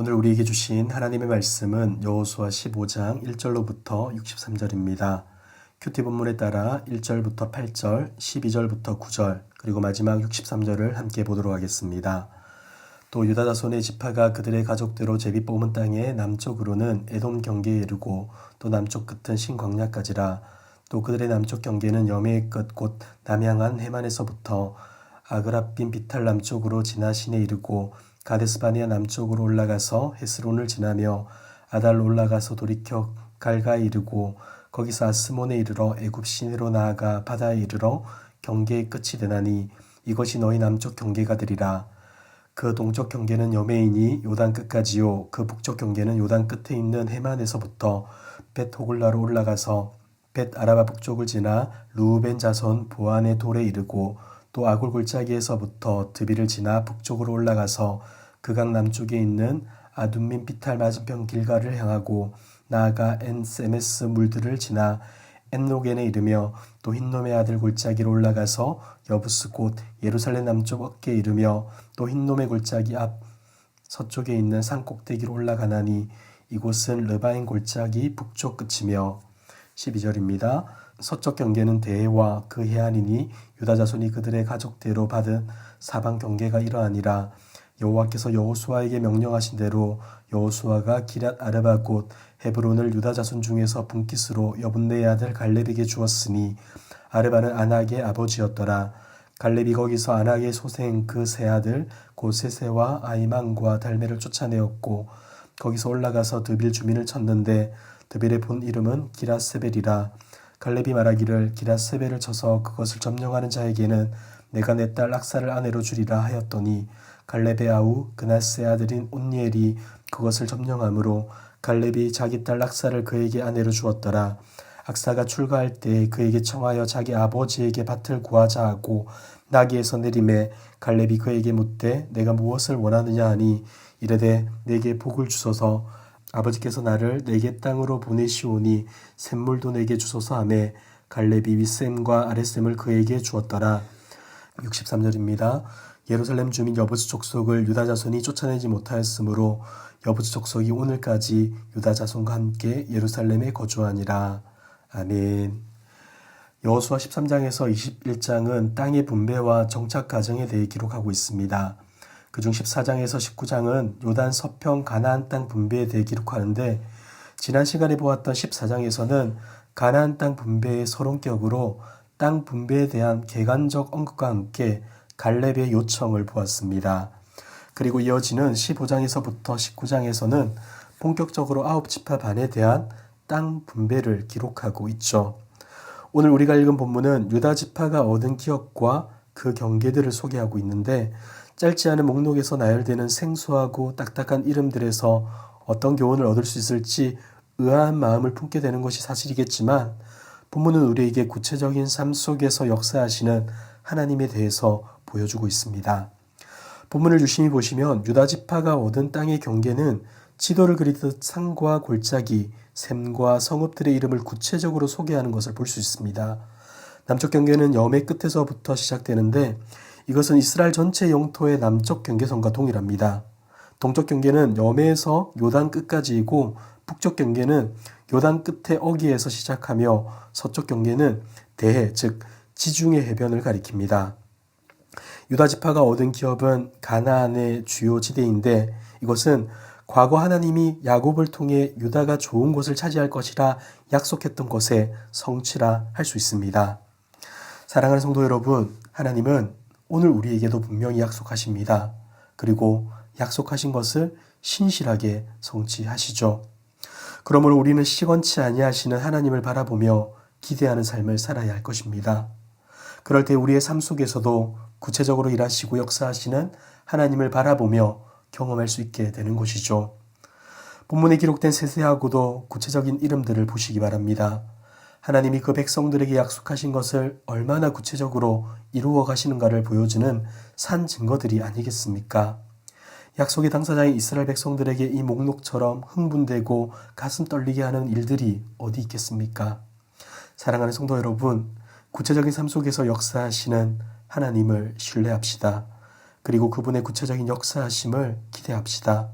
오늘 우리에게 주신 하나님의 말씀은 여호수아 15장 1절로부터 63절입니다. 큐티 본문에 따라 1절부터 8절, 12절부터 9절, 그리고 마지막 63절을 함께 보도록 하겠습니다. 또 유다 자손의 지파가 그들의 가족대로 제비 뽑은 땅의 남쪽으로는 에돔 경계에 이르고 또 남쪽 끝은 신광야까지라. 또 그들의 남쪽 경계는 여매의 끝 곧 남향한 해만에서부터 아그라빈 비탈 남쪽으로 지나 신에 이르고 가데스바네아 남쪽으로 올라가서 헤스론을 지나며 아달로 올라가서 돌이켜 갈가에 이르고 거기서 아스몬에 이르러 애굽 시내로 나아가 바다에 이르러 경계의 끝이 되나니 이것이 너희 남쪽 경계가 되리라. 그 동쪽 경계는 여매이니 요단 끝까지요. 그 북쪽 경계는 요단 끝에 있는 해만에서부터 벳 호글라로 올라가서 벳 아라바 북쪽을 지나 루벤 자손 보안의 돌에 이르고 또 아골 골짜기에서부터 드비를 지나 북쪽으로 올라가서 그 강 남쪽에 있는 아둠민 비탈 맞은편 길가를 향하고 나아가 엔세메스 물들을 지나 엔로겐에 이르며 또 흰놈의 아들 골짜기로 올라가서 여부스 곧 예루살렘 남쪽 어깨에 이르며 또 흰놈의 골짜기 앞 서쪽에 있는 산 꼭대기로 올라가나니 이곳은 르바인 골짜기 북쪽 끝이며. 12절입니다. 서쪽 경계는 대해와 그 해안이니 유다 자손이 그들의 가족대로 받은 사방 경계가 이러하니라. 여호와께서 여호수아에게 명령하신 대로 여호수아가 기럇 아르바 곧 헤브론을 유다 자손 중에서 분깃으로 여분네의 아들 갈렙에게 주었으니 아르바는 아낙의 아버지였더라. 갈렙이 거기서 아낙의 소생 그 세 아들 곧 세세와 아이만과 달메를 쫓아내었고 거기서 올라가서 드빌 주민을 쳤는데 드빌의 본 이름은 기라세벨이라. 갈렙이 말하기를 기라세벨을 쳐서 그것을 점령하는 자에게는 내가 내 딸 악사를 아내로 주리라 하였더니 갈렙의 아우 그나스의 아들인 온니엘이 그것을 점령하므로 갈렙이 자기 딸 악사를 그에게 아내로 주었더라. 악사가 출가할 때 그에게 청하여 자기 아버지에게 밭을 구하자 하고 나귀에서 내림에 갈렙이 그에게 묻되 내가 무엇을 원하느냐 하니 이르되 내게 복을 주소서. 아버지께서 나를 내게 땅으로 보내시오니 샘물도 내게 주소서 하매 갈렙이 윗샘과 아랫샘을 그에게 주었더라. 63절입니다. 예루살렘 주민 여부스 족속을 유다 자손이 쫓아내지 못하였으므로 여부스 족속이 오늘까지 유다 자손과 함께 예루살렘에 거주하니라. 아멘. 여호수아 13장에서 21장은 땅의 분배와 정착 과정에 대해 기록하고 있습니다. 그중 14장에서 19장은 요단 서평 가나안 땅 분배에 대해 기록하는데 지난 시간에 보았던 14장에서는 가나안 땅 분배의 서론격으로 땅 분배에 대한 객관적 언급과 함께 갈렙의 요청을 보았습니다. 그리고 이어지는 15장에서부터 19장에서는 본격적으로 9지파 반에 대한 땅 분배를 기록하고 있죠. 오늘 우리가 읽은 본문은 유다 지파가 얻은 기업과 그 경계들을 소개하고 있는데 짧지 않은 목록에서 나열되는 생소하고 딱딱한 이름들에서 어떤 교훈을 얻을 수 있을지 의아한 마음을 품게 되는 것이 사실이겠지만 본문은 우리에게 구체적인 삶 속에서 역사하시는 하나님에 대해서 보여주고 있습니다. 본문을 유심히 보시면 유다 지파가 얻은 땅의 경계는 지도를 그리듯 산과 골짜기, 샘과 성읍들의 이름을 구체적으로 소개하는 것을 볼 수 있습니다. 남쪽 경계는 여매 끝에서부터 시작되는데 이것은 이스라엘 전체 영토의 남쪽 경계선과 동일합니다. 동쪽 경계는 여매에서 요단 끝까지이고 북쪽 경계는 요단 끝의 어귀에서 시작하며 서쪽 경계는 대해 즉 지중해 해변을 가리킵니다. 유다 지파가 얻은 기업은 가나안의 주요 지대인데 이것은 과거 하나님이 야곱을 통해 유다가 좋은 곳을 차지할 것이라 약속했던 것의 성취라 할 수 있습니다. 사랑하는 성도 여러분, 하나님은 오늘 우리에게도 분명히 약속하십니다. 그리고 약속하신 것을 신실하게 성취하시죠. 그러므로 우리는 시건치 아니하시는 하나님을 바라보며 기대하는 삶을 살아야 할 것입니다. 그럴 때 우리의 삶 속에서도 구체적으로 일하시고 역사하시는 하나님을 바라보며 경험할 수 있게 되는 것이죠. 본문에 기록된 세세하고도 구체적인 이름들을 보시기 바랍니다. 하나님이 그 백성들에게 약속하신 것을 얼마나 구체적으로 이루어 가시는가를 보여주는 산 증거들이 아니겠습니까? 약속의 당사자인 이스라엘 백성들에게 이 목록처럼 흥분되고 가슴 떨리게 하는 일들이 어디 있겠습니까? 사랑하는 성도 여러분, 구체적인 삶 속에서 역사하시는 하나님을 신뢰합시다. 그리고 그분의 구체적인 역사하심을 기대합시다.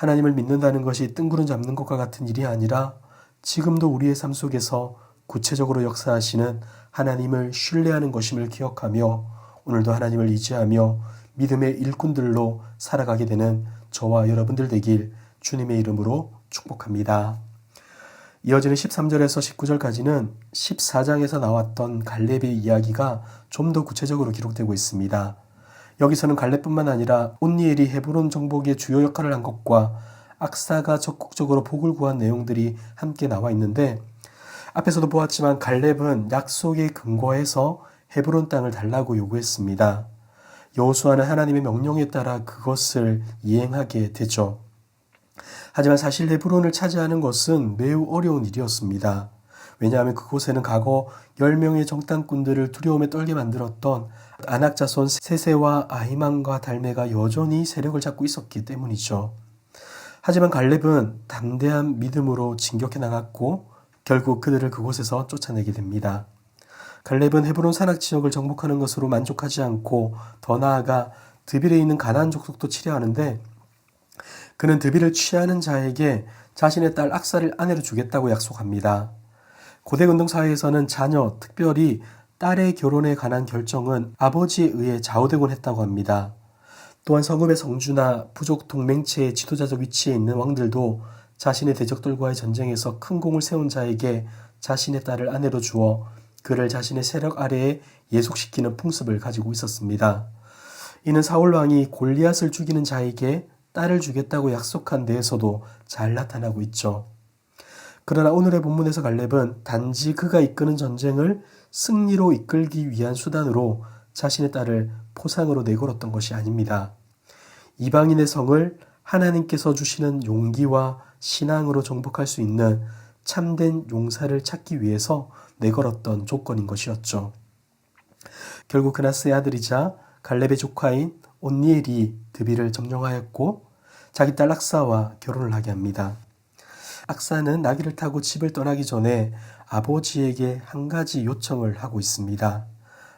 하나님을 믿는다는 것이 뜬구름 잡는 것과 같은 일이 아니라 지금도 우리의 삶 속에서 구체적으로 역사하시는 하나님을 신뢰하는 것임을 기억하며 오늘도 하나님을 의지하며 믿음의 일꾼들로 살아가게 되는 저와 여러분들 되길 주님의 이름으로 축복합니다. 이어지는 13절에서 19절까지는 14장에서 나왔던 갈렙의 이야기가 좀 더 구체적으로 기록되고 있습니다. 여기서는 갈렙뿐만 아니라 온니엘이 헤브론 정복의 주요 역할을 한 것과 악사가 적극적으로 복을 구한 내용들이 함께 나와 있는데, 앞에서도 보았지만 갈렙은 약속에 근거해서 헤브론 땅을 달라고 요구했습니다. 여호수아는 하나님의 명령에 따라 그것을 이행하게 되죠. 하지만 사실 헤브론을 차지하는 것은 매우 어려운 일이었습니다. 왜냐하면 그곳에는 과거 10명의 정탐꾼들을 두려움에 떨게 만들었던 아낙 자손 세세와 아히만과 달메가 여전히 세력을 잡고 있었기 때문이죠. 하지만 갈렙은 담대한 믿음으로 진격해 나갔고 결국 그들을 그곳에서 쫓아내게 됩니다. 갈렙은 헤브론 산악 지역을 정복하는 것으로 만족하지 않고 더 나아가 드빌에 있는 가나안 족속도 치려하는데, 그는 드빌을 취하는 자에게 자신의 딸 악사를 아내로 주겠다고 약속합니다. 고대 근동 사회에서는 자녀, 특별히 딸의 결혼에 관한 결정은 아버지에 의해 좌우되곤 했다고 합니다. 또한 성읍의 성주나 부족 동맹체의 지도자적 위치에 있는 왕들도 자신의 대적들과의 전쟁에서 큰 공을 세운 자에게 자신의 딸을 아내로 주어 그를 자신의 세력 아래에 예속시키는 풍습을 가지고 있었습니다. 이는 사울 왕이 골리앗을 죽이는 자에게 딸을 주겠다고 약속한 데에서도 잘 나타나고 있죠. 그러나 오늘의 본문에서 갈렙은 단지 그가 이끄는 전쟁을 승리로 이끌기 위한 수단으로 자신의 딸을 포상으로 내걸었던 것이 아닙니다. 이방인의 성을 하나님께서 주시는 용기와 신앙으로 정복할 수 있는 참된 용사를 찾기 위해서 내걸었던 조건인 것이었죠. 결국 그나스의 아들이자 갈렙의 조카인 온니엘이 드빌을 점령하였고 자기 딸 악사와 결혼을 하게 합니다. 악사는 나귀를 타고 집을 떠나기 전에 아버지에게 한 가지 요청을 하고 있습니다.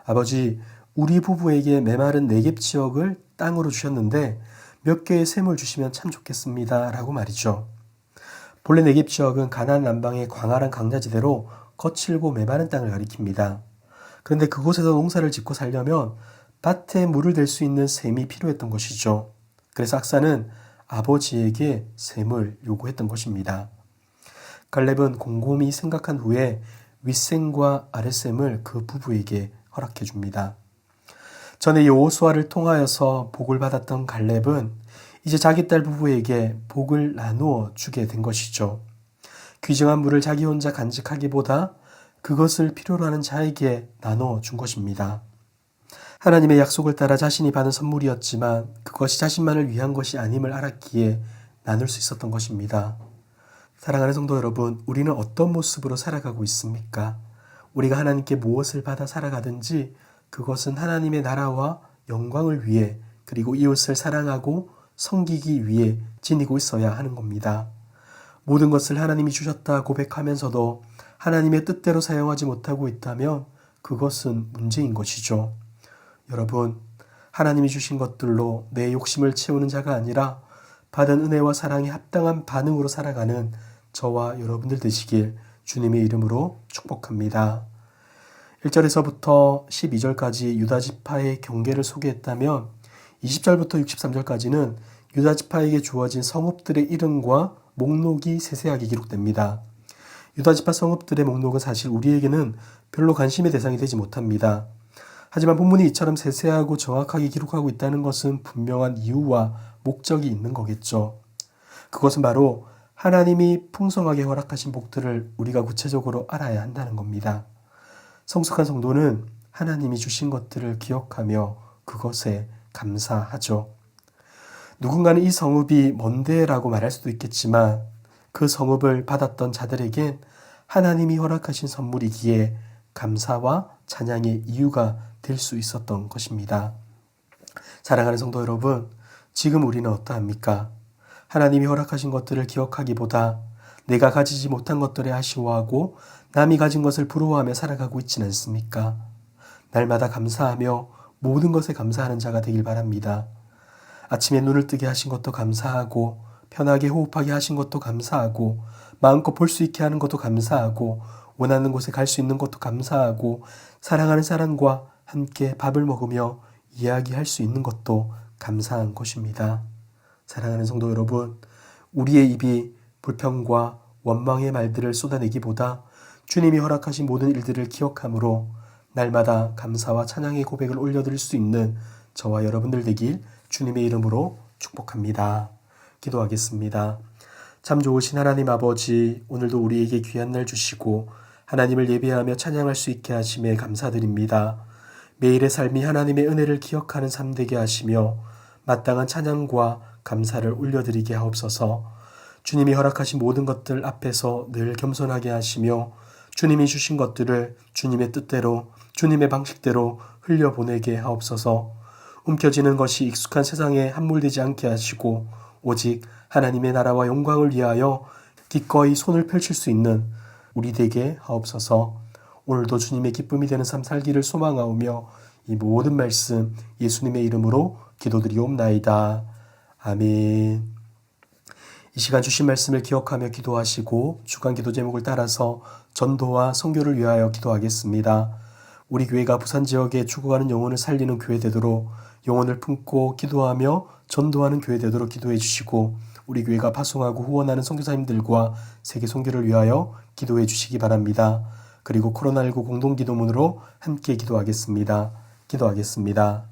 아버지, 우리 부부에게 메마른 네겝 지역을 땅으로 주셨는데 몇 개의 샘을 주시면 참 좋겠습니다. 라고 말이죠. 본래 네겝 지역은 가나안 남방의 광활한 강자지대로 거칠고 메마른 땅을 가리킵니다. 그런데 그곳에서 농사를 짓고 살려면 밭에 물을 댈 수 있는 샘이 필요했던 것이죠. 그래서 악사는 아버지에게 샘을 요구했던 것입니다. 갈렙은 곰곰이 생각한 후에 윗샘과 아랫샘을 그 부부에게 허락해 줍니다. 전에 여호수아를 통하여서 복을 받았던 갈렙은 이제 자기 딸 부부에게 복을 나누어 주게 된 것이죠. 귀정한 물을 자기 혼자 간직하기보다 그것을 필요로 하는 자에게 나눠 준 것입니다. 하나님의 약속을 따라 자신이 받은 선물이었지만 그것이 자신만을 위한 것이 아님을 알았기에 나눌 수 있었던 것입니다. 사랑하는 성도 여러분, 우리는 어떤 모습으로 살아가고 있습니까? 우리가 하나님께 무엇을 받아 살아가든지 그것은 하나님의 나라와 영광을 위해, 그리고 이웃을 사랑하고 섬기기 위해 지니고 있어야 하는 겁니다. 모든 것을 하나님이 주셨다 고백하면서도 하나님의 뜻대로 사용하지 못하고 있다면 그것은 문제인 것이죠. 여러분, 하나님이 주신 것들로 내 욕심을 채우는 자가 아니라 받은 은혜와 사랑에 합당한 반응으로 살아가는 저와 여러분들 되시길 주님의 이름으로 축복합니다. 1절에서부터 12절까지 유다지파의 경계를 소개했다면 20절부터 63절까지는 유다지파에게 주어진 성읍들의 이름과 목록이 세세하게 기록됩니다. 유다지파 성읍들의 목록은 사실 우리에게는 별로 관심의 대상이 되지 못합니다. 하지만 본문이 이처럼 세세하고 정확하게 기록하고 있다는 것은 분명한 이유와 목적이 있는 거겠죠. 그것은 바로 하나님이 풍성하게 허락하신 복들을 우리가 구체적으로 알아야 한다는 겁니다. 성숙한 성도는 하나님이 주신 것들을 기억하며 그것에 감사하죠. 누군가는 이 성읍이 먼데라고 말할 수도 있겠지만 그 성읍을 받았던 자들에겐 하나님이 허락하신 선물이기에 감사와 찬양의 이유가 될 수 있었던 것입니다. 사랑하는 성도 여러분, 지금 우리는 어떠합니까? 하나님이 허락하신 것들을 기억하기보다 내가 가지지 못한 것들에 아쉬워하고 남이 가진 것을 부러워하며 살아가고 있지는 않습니까? 날마다 감사하며 모든 것에 감사하는 자가 되길 바랍니다. 아침에 눈을 뜨게 하신 것도 감사하고 편하게 호흡하게 하신 것도 감사하고 마음껏 볼 수 있게 하는 것도 감사하고 원하는 곳에 갈 수 있는 것도 감사하고 사랑하는 사람과 함께 밥을 먹으며 이야기할 수 있는 것도 감사한 것입니다. 사랑하는 성도 여러분, 우리의 입이 불평과 원망의 말들을 쏟아내기보다 주님이 허락하신 모든 일들을 기억함으로 날마다 감사와 찬양의 고백을 올려드릴 수 있는 저와 여러분들 되길 주님의 이름으로 축복합니다. 기도하겠습니다. 참 좋으신 하나님 아버지, 오늘도 우리에게 귀한 날 주시고 하나님을 예배하며 찬양할 수 있게 하심에 감사드립니다. 매일의 삶이 하나님의 은혜를 기억하는 삶 되게 하시며 마땅한 찬양과 감사를 올려드리게 하옵소서. 주님이 허락하신 모든 것들 앞에서 늘 겸손하게 하시며 주님이 주신 것들을 주님의 뜻대로 주님의 방식대로 흘려보내게 하옵소서. 움켜쥐는 것이 익숙한 세상에 함몰되지 않게 하시고 오직 하나님의 나라와 영광을 위하여 기꺼이 손을 펼칠 수 있는 우리 되게 하옵소서. 오늘도 주님의 기쁨이 되는 삶 살기를 소망하오며 이 모든 말씀 예수님의 이름으로 기도드리옵나이다. 아멘. 이 시간 주신 말씀을 기억하며 기도하시고 주간 기도 제목을 따라서 전도와 선교를 위하여 기도하겠습니다. 우리 교회가 부산 지역에 죽어가는 영혼을 살리는 교회 되도록 영혼을 품고 기도하며 전도하는 교회 되도록 기도해 주시고 우리 교회가 파송하고 후원하는 선교사님들과 세계 선교를 위하여 기도해 주시기 바랍니다. 그리고 코로나19 공동기도문으로 함께 기도하겠습니다. 기도하겠습니다.